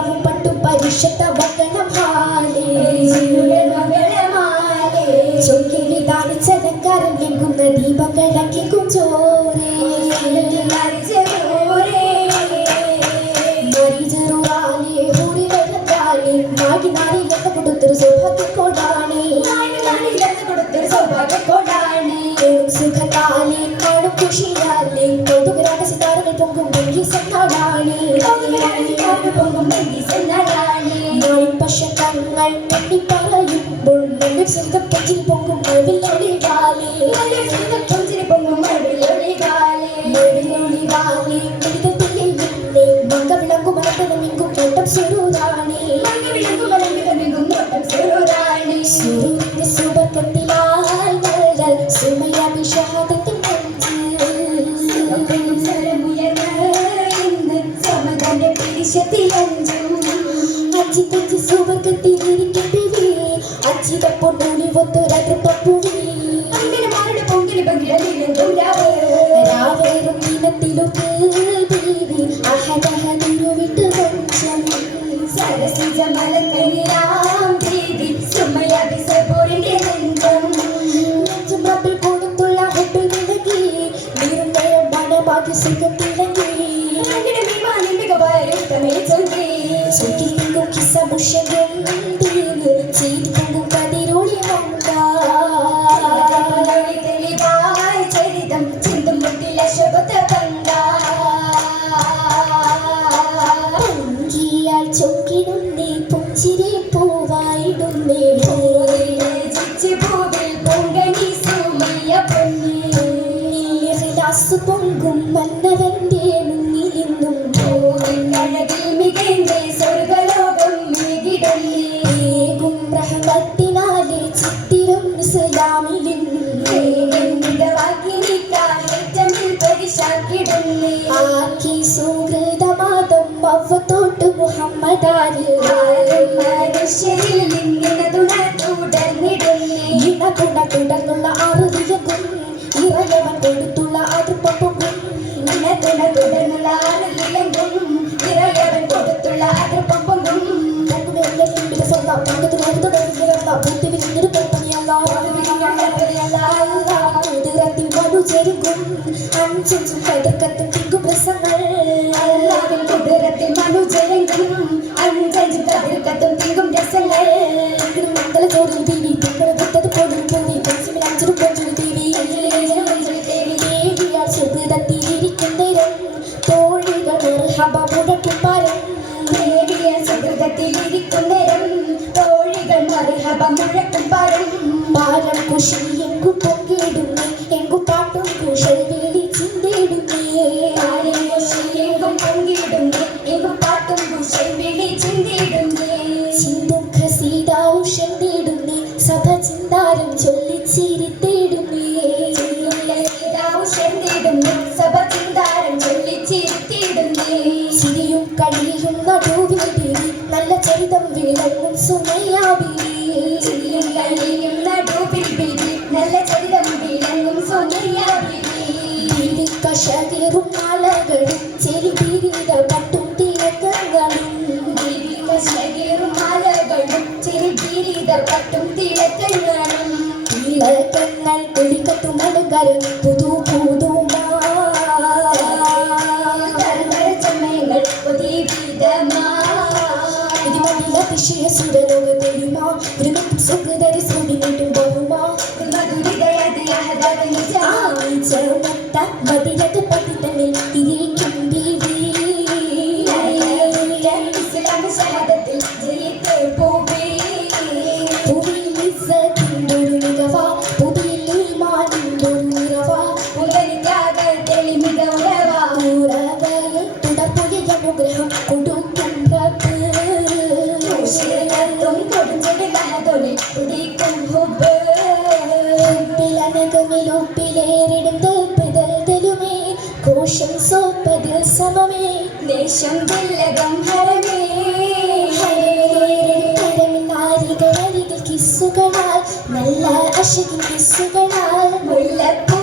വസത്ത ബത്താവും പട്ടു പരിഷത്ത വക്കണം ഹാലേ ജിയുടെ മംഗളമാലേ ചൊങ്കിളി ദാനിച്ചലങ്കാരം എങ്കുന്ന ദീപങ്ങളക്കി കുഞ്ചോരേ മരിജറുവാലേ ഹൂരി വരത്താലേ നാടി നാടി എന്ന കൊടുത്തൊരു സൗഭാഗ്യക്കോടാണേ. സുഖത്താലേ കാണും കുഷിയാലേ കൗതുകരാട്ട സിതാരകൾ പൊങ്കും വെങ്കി സന്നാടാണേ പശക്കങ്ങൾ എണ്ണി പറയുമ്പോൾ നല്ല സ്വന്തം പഞ്ചിൽ പൊങ്കും മഴവില്ലൊളിവാലേ മഴവില്ലൊളിവാലേ ദിനത്തിലും ദേവി അഹദഹദിരുവിട്ട് വഞ്ചം സരസിജ മലക്കരിയാം ദേവി സുമയ വിസപൂരിന്റെ നെഞ്ചം. നെഞ്ചും റബ്ബിൽ കൊടുത്തുള്ള ഹെബിൽ വിലകി നീറും നേരം മണമാകി സുഖത്തിലങ്ങി സുഖിൽ തിങ്കും കിസ മുഷകം ചൊക്കിടുന്നേ പുഞ്ചിരി പൂവായിടുന്നേ. ിലാസ് പൊങ്കും മന്നവന്റെ മുന്നിലിന്നും ഏകും റഹ്മത്തിനാലെ ചിത്തിരം ഇസ്ലാമിലിന്നും ആക്കി സുഹൃതമാതം അവത്തോട്ട് മുഹമ്മദാരിൽ ഇണ കുണ തുടർന്നുള്ള അറുതിയകും അഞ്ചും പൈതക്കത്തും കിങ്കും രസങ്ങൾ എല്ലാവരും കുതിരത്തിൽ മനുജരങ്കും അഞ്ചഞ്ചും കതിർക്കത്തും കിങ്കും രസങ്ങൾ. മംഗള ചോറിൽ ചിരിയും കളിയും നടുവിൽ നല്ല ചരിതം വിളങ്ങും ബീവി കഷകേറും മാലകളും ചെരി ബീരിത പട്ടും തിളക്കങ്ങളും. കശകേറും മാലകളും ചിരിബീരിത പട്ടും തിളക്കങ്ങളും. തിളക്കങ്ങൾ കുളിക്കത്തും അലങ്കാരം പുതു ഇതിമതിൽ ദേശം വെല്ലകം ഹരമേ. കിസ്സുകളാൽ നല്ല അശകിൻ കിസ്സുകളാൽ മുല്ലപ്പൂ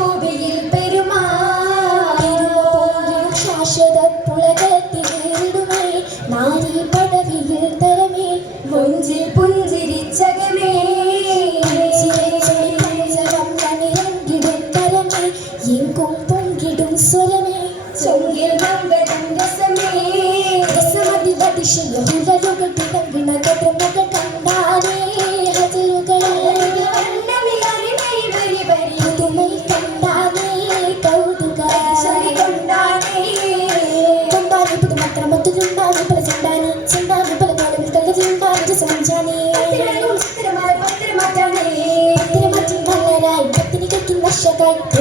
con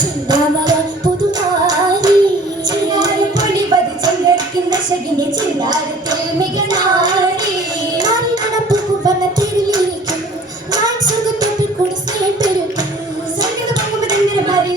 ചിന്താമരം പുതുമാരി ചിന്നാരി പൊടിപതി ചെങ്കടിക്കുന്ന ശകിനി ചിന്നാരത്തിൽ മികനാരി നടപ്പ് കുവന്ന തിരിലിരിക്കും ഞാൻ സുഖത്തൊട്ടിൽ കൂടി സ്നേഹം പെരുക്കും. സംഗീത പങ്കുപതങ്ങനെ മറിയ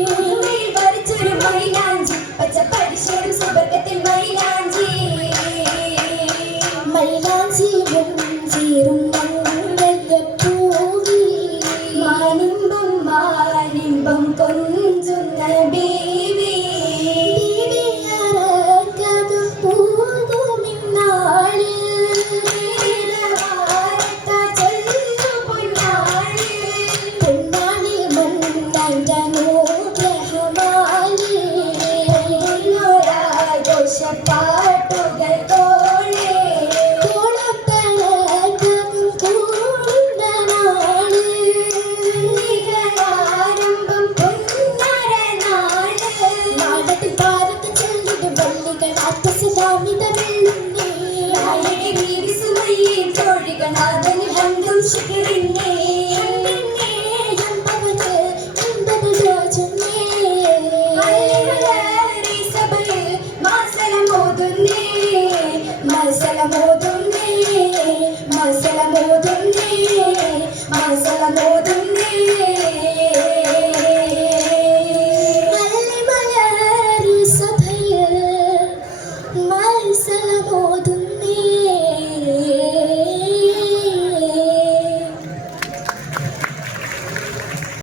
நாதனி ஒன்றும் சிக்கிரின்னே என்பது என்பது யோஜனே சபையில் மசல மோதுன்னே மசல மோதுன்னே மசல மோதுன்னே மசல மோதுன்னே